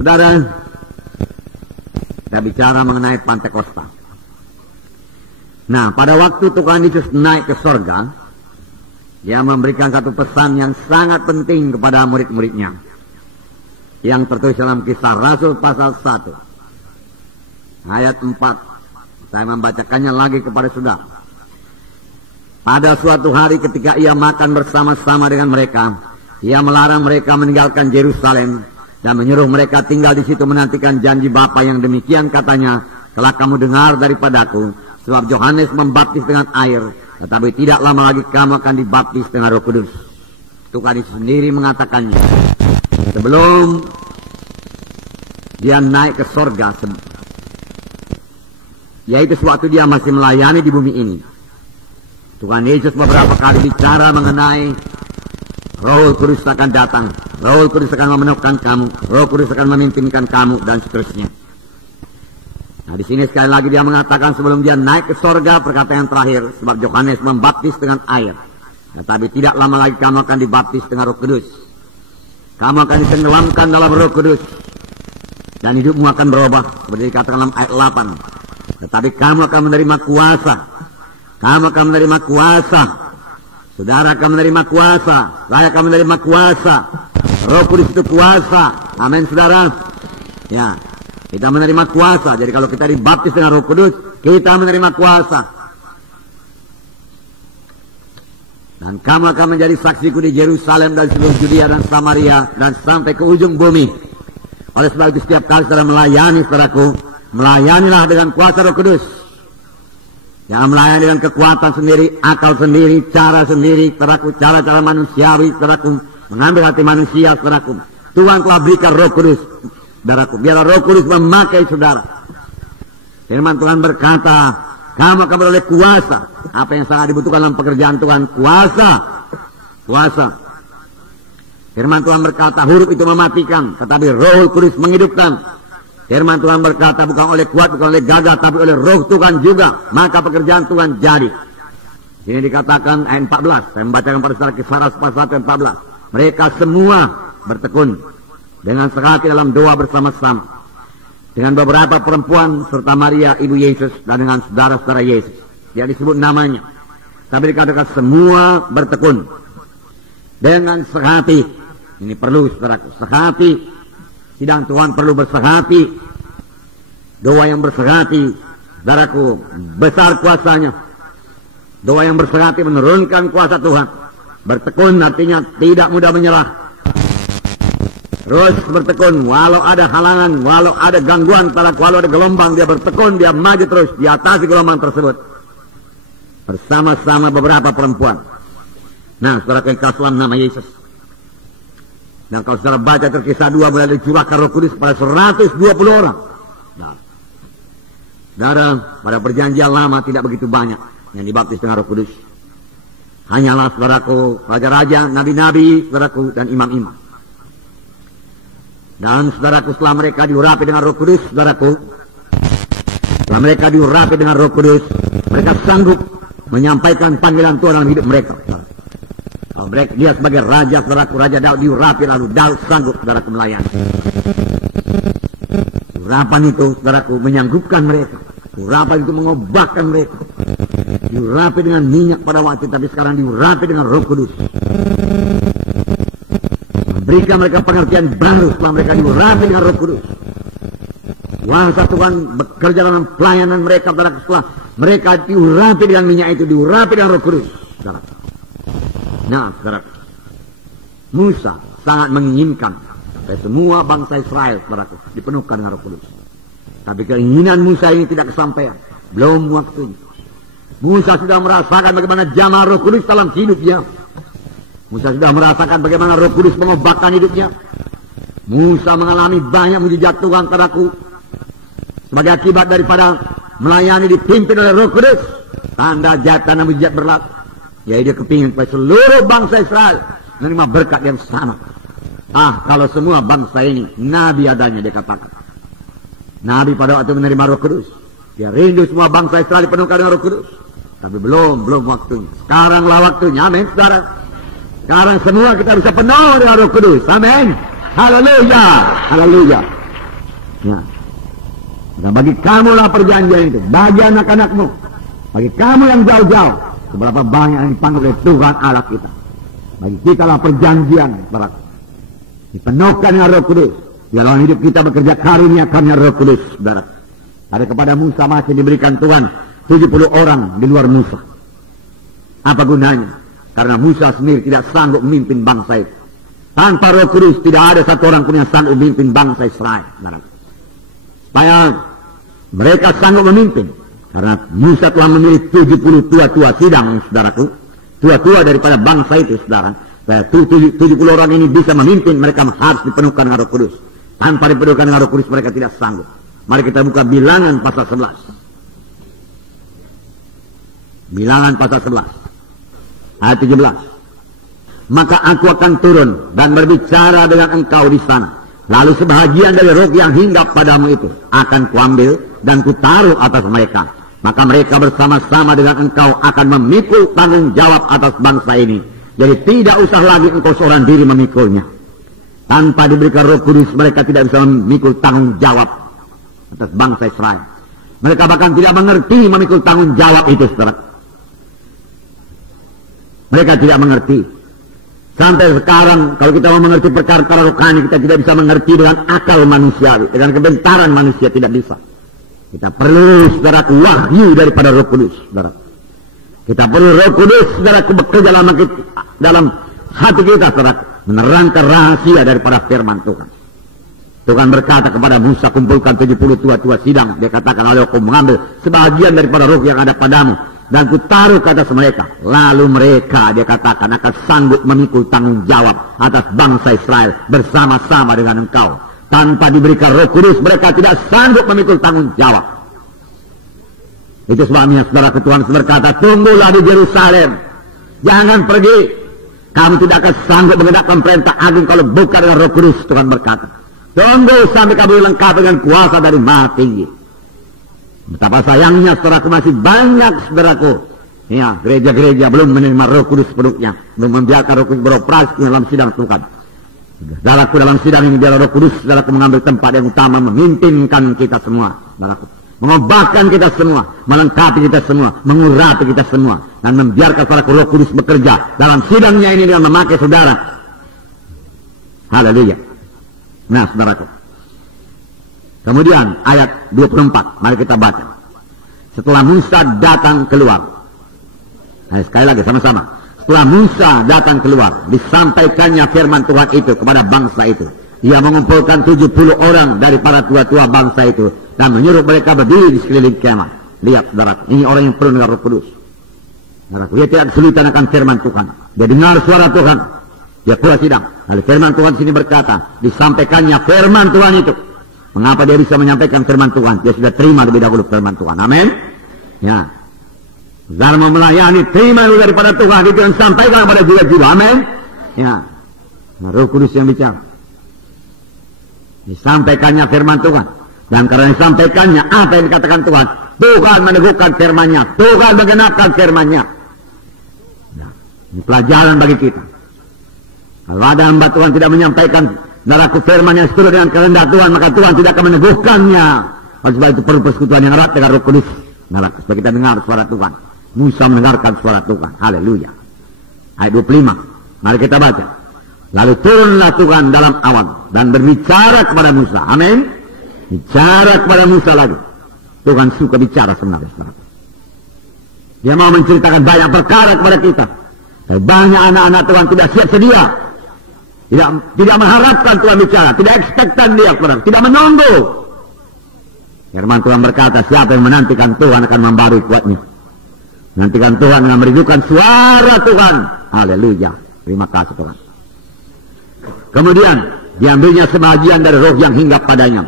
Saudara, kita bicara mengenai Pantekosta. Nah, pada waktu Tuhan Yesus naik ke surga, Dia memberikan satu pesan yang sangat penting kepada murid-muridnya, yang tertulis dalam Kisah Rasul pasal 1 ayat 4. Saya membacakannya lagi kepada saudara. Pada suatu hari ketika Ia makan bersama-sama dengan mereka, Ia melarang mereka meninggalkan Yerusalem dan menyuruh mereka tinggal di situ menantikan janji Bapa yang demikian katanya, telah kamu dengar daripadaku, sebab Yohanes membaptis dengan air, tetapi tidak lama lagi kamu akan dibaptis dengan Roh Kudus. Tuhan Yesus sendiri mengatakannya sebelum Dia naik ke sorga, yaitu sewaktu Dia masih melayani di bumi ini. Tuhan Yesus beberapa kali bicara mengenai Roh Kudus akan datang, Roh Kudus akan memenuhkan kamu, Roh Kudus akan memimpinkan kamu, dan seterusnya. Nah, di sini sekali lagi Dia mengatakan sebelum Dia naik ke sorga, perkataan yang terakhir, sebab Yohanes membaptis dengan air, tetapi tidak lama lagi kamu akan dibaptis dengan Roh Kudus. Kamu akan ditenggelamkan dalam Roh Kudus, dan hidupmu akan berubah, seperti dikatakan dalam ayat 8. Tetapi kamu akan menerima kuasa. Kamu akan menerima kuasa. Saudara akan menerima kuasa. Saya akan menerima kuasa. Roh Kudus itu kuasa. Amin, saudara. Ya, kita menerima kuasa. Jadi kalau kita dibaptis dengan Roh Kudus, kita menerima kuasa. Dan kamu akan menjadi saksiku di Yerusalem dan seluruh Judea dan Samaria dan sampai ke ujung bumi. Oleh sebab itu setiap kali saudara melayani, saudaraku, melayanilah dengan kuasa Roh Kudus. Jangan melayani dengan kekuatan sendiri, akal sendiri, cara sendiri, saudaraku, cara-cara manusiawi, saudaraku, mengambil hati manusia, saudaraku. Tuhan telah berikan Roh Kudus, saudaraku. Biarlah Roh Kudus memakai saudara. Firman Tuhan berkata, kamu akan beroleh kuasa. Apa yang sangat dibutuhkan dalam pekerjaan Tuhan? Kuasa. Kuasa. Firman Tuhan berkata, huruf itu mematikan, tetapi Roh Kudus menghidupkan. Firman Tuhan berkata, bukan oleh kuat, bukan oleh gagah, tapi oleh Roh Tuhan juga, maka pekerjaan Tuhan jadi. Ini dikatakan ayat 14. Saya membacakan pada saudara Kisah Rasul pasal 1 ayat 14. Mereka semua bertekun dengan sehati dalam doa bersama-sama dengan beberapa perempuan serta Maria ibu Yesus dan dengan saudara-saudara Yesus. Dia disebut namanya, tapi dikatakan semua bertekun dengan sehati. Ini perlu, saudaraku, sehati. Sidang Tuhan perlu bersehati. Doa yang bersehati, saudaraku, besar kuasanya. Doa yang bersehati menurunkan kuasa Tuhan. Bertekun artinya tidak mudah menyerah. Terus bertekun, walau ada halangan, walau ada gangguan, walau ada gelombang, dia bertekun, dia maju terus, di atas gelombang tersebut. Bersama-sama beberapa perempuan. Nah, saudara yang kasihan nama Yesus. Dan kalau saudara baca Kisah 2, boleh dicurahkan Roh Kudus pada 120 orang. Nah, saudara, pada perjanjian lama tidak begitu banyak yang dibaptis dengan Roh Kudus. Hanyalah, saudaraku, raja-raja, nabi-nabi, saudaraku, dan imam-imam. Dan saudaraku, setelah mereka diurapi dengan Roh Kudus, saudaraku, setelah mereka diurapi dengan Roh Kudus, mereka sanggup menyampaikan panggilan Tuhan dalam hidup mereka. Kalau mereka, dia sebagai raja, saudaraku, Raja Daud diurapi, lalu Daud sanggup, saudaraku, melayani. Urapan itu, saudaraku, menyanggupkan mereka. Urapan itu mengubahkan mereka. Diurapi dengan minyak pada waktu, tapi sekarang diurapi dengan Roh Kudus. Memberikan mereka pengertian baru setelah mereka diurapi dengan Roh Kudus. Kuasa Tuhan bekerja dalam pelayanan mereka, saudaraku, setelah mereka diurapi dengan minyak itu, diurapi dengan Roh Kudus, saudaraku. Nah, saudara, Musa sangat menginginkan supaya semua bangsa Israel, saudaraku, dipenuhkan dengan Roh Kudus. Tapi keinginan Musa ini tidak kesampaian, belum waktunya. Musa sudah merasakan bagaimana jamaah Roh Kudus dalam hidupnya. Musa sudah merasakan bagaimana Roh Kudus mengubahkan hidupnya. Musa mengalami banyak mujizat Tuhan, saudaraku, sebagai akibat daripada melayani dipimpin oleh Roh Kudus. Tanda tanda mujizat berlaku. Ya, dia kepingin supaya seluruh bangsa Israel menerima berkat yang sama. Kalau semua bangsa ini nabi adanya, dia katakan. Nabi pada waktu menerima Roh Kudus, dia rindu semua bangsa Israel dipenuhkan dengan Roh Kudus. Tapi belum waktunya. Sekaranglah waktunya, amin, saudara. Sekarang semua kita bisa penuh dengan Roh Kudus, amin. Haleluya, haleluya. Ya. Nah, bagi kamulah perjanjian itu, bagi anak-anakmu, bagi kamu yang jauh-jauh, seberapa banyak yang dipanggil oleh Tuhan Allah kita. Bagi kita lah perjanjian, saudara. Dipenuhkan dengan Roh Kudus. Dalam hidup kita bekerja karunia-karunia Roh Kudus, saudara. Ada kepada Musa masih diberikan Tuhan 70 orang di luar Musa. Apa gunanya? Karena Musa sendiri tidak sanggup memimpin bangsa itu. Tanpa Roh Kudus tidak ada satu orang pun yang sanggup memimpin bangsa Israel, saudara. Supaya mereka sanggup memimpin. Karena Musa telah memilih 70 tua-tua sidang, saudaraku. Tua-tua daripada bangsa itu, saudara. Supaya 70 orang ini bisa memimpin, mereka harus dipenuhkan dengan Roh Kudus. Tanpa dipenuhkan dengan Roh Kudus mereka tidak sanggup. Mari kita buka Bilangan pasal 11. Bilangan pasal 11. Ayat 17. Maka aku akan turun dan berbicara dengan engkau di sana. Lalu sebahagian dari roh yang hinggap padamu itu akan kuambil dan kutaruh atas mereka. Maka mereka bersama-sama dengan engkau akan memikul tanggung jawab atas bangsa ini. Jadi tidak usah lagi engkau seorang diri memikulnya. Tanpa diberikan Roh Kudus mereka tidak bisa memikul tanggung jawab atas bangsa Israel. Mereka bahkan tidak mengerti memikul tanggung jawab itu, saudara. Mereka tidak mengerti. Sampai sekarang kalau kita mau mengerti perkara-perkara rohani, kita tidak bisa mengerti dengan akal manusiawi, dengan kebentaran manusia tidak bisa. Kita perlu, saudara, wahyu daripada Roh Kudus, saudara. Kita perlu Roh Kudus, saudara, bekerja dalam hati kita, saudara, menerangkan rahasia daripada firman Tuhan. Tuhan berkata kepada Musa, kumpulkan 70 tua-tua sidang. Dia katakan, oleh aku mengambil sebahagian daripada roh yang ada padamu dan kutaruh ke atas mereka. Lalu mereka, dia katakan, akan sanggup memikul tanggung jawab atas bangsa Israel bersama-sama dengan engkau. Tanpa diberikan Roh Kudus mereka tidak sanggup memikul tanggung jawab. Itu sebabnya saudara Tuhan berkata, tunggulah di Yerusalem, jangan pergi. Kamu tidak akan sanggup menegakkan perintah agung kalau bukan dengan Roh Kudus. Tuhan berkata, tunggu sampai kamu lengkap dengan kuasa dari Maha Tinggi. Betapa sayangnya saudaraku, masih banyak saudaraku, ya, gereja-gereja belum menerima Roh Kudus sepenuhnya, belum membiarkan Roh Kudus beroperasi dalam sidang Tuhan. Saudaraku, dalam sidang ini biar Roh Kudus saudaraku mengambil tempat yang utama, memimpinkan kita semua, saudaraku, mengubahkan kita semua, melengkapi kita semua, mengurapi kita semua, dan membiarkan saudaraku Roh Kudus bekerja dalam sidangnya ini dengan memakai saudara. Haleluya. Nah, saudaraku, kemudian ayat 24, mari kita baca. Setelah Musa datang keluar, nah, sekali lagi sama-sama. Setelah Musa datang keluar, disampaikannya firman Tuhan itu kepada bangsa itu. Ia mengumpulkan 70 orang dari para tua-tua bangsa itu dan menyuruh mereka berdiri di sekeliling kemah. Lihat, saudaraku, ini orang yang penuh dengan Roh Kudus. Saudaraku, dia tidak kesulitan akan firman Tuhan. Dia dengar suara Tuhan. Dia pula sidang. Lalu firman Tuhan sini berkata, disampaikannya firman Tuhan itu. Mengapa dia bisa menyampaikan firman Tuhan? Dia sudah terima lebih dahulu firman Tuhan. Amin. Ya. Saudara mau melayani, terima dulu daripada Tuhan itu yang sampaikan kepada jiwa-jiwa. Amin. Ya. Nah, Roh Kudus yang bicara. Disampaikannya firman Tuhan. Dan karena disampaikannya apa yang dikatakan Tuhan, Tuhan meneguhkan firman-Nya, Tuhan menggenapkan firman-Nya. Nah, ini pelajaran bagi kita. Kalau ada hamba Tuhan tidak menyampaikan saudaraku firman yang seturut dengan kehendak Tuhan, maka Tuhan tidak akan meneguhkannya. Oleh sebab itu perlu persekutuan yang erat dengan Roh Kudus. Saudaraku, supaya kita dengar suara Tuhan. Musa mendengarkan suara Tuhan. Haleluya. Ayat 25. Mari kita baca. Lalu turunlah Tuhan dalam awan dan berbicara kepada Musa. Amin. Bicara kepada Musa lagi. Tuhan suka bicara sebenarnya, saudara. Dia mau menceritakan banyak perkara kepada kita. Tapi banyak anak-anak Tuhan tidak siap sedia. Tidak mengharapkan Tuhan bicara. Tidak ekspektan dia, saudara. Tidak menunggu. Firman Tuhan berkata, siapa yang menantikan Tuhan akan membarui kuatnya. Menantikan Tuhan dengan merindukan suara Tuhan. Haleluya. Terima kasih Tuhan. Kemudian diambilnya sebagian dari roh yang hinggap padanya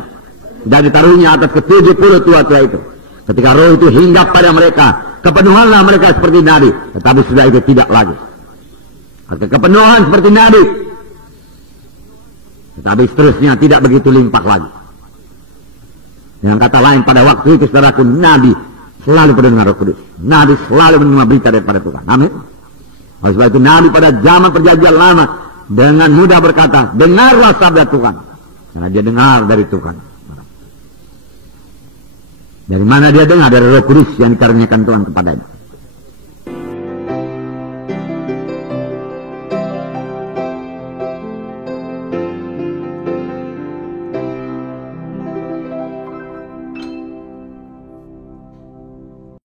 dan ditaruhnya atas ke-70 tua-tua itu. Ketika roh itu hinggap pada mereka, kepenuhanlah mereka seperti nabi. Tetapi sudah itu tidak lagi. Kepenuhan seperti nabi, tetapi seterusnya tidak begitu limpah lagi. Dengan kata lain, pada waktu itu saudaraku, nabi selalu penuh dengan Roh Kudus. Nabi selalu menerima berita daripada Tuhan. Amin. Oleh sebab itu nabi pada zaman perjanjian lama dengan mudah berkata, dengarlah sabda Tuhan. Karena dia dengar dari Tuhan. Dari mana dia dengar? Dari Roh Kudus yang dikaruniakan Tuhan kepadanya.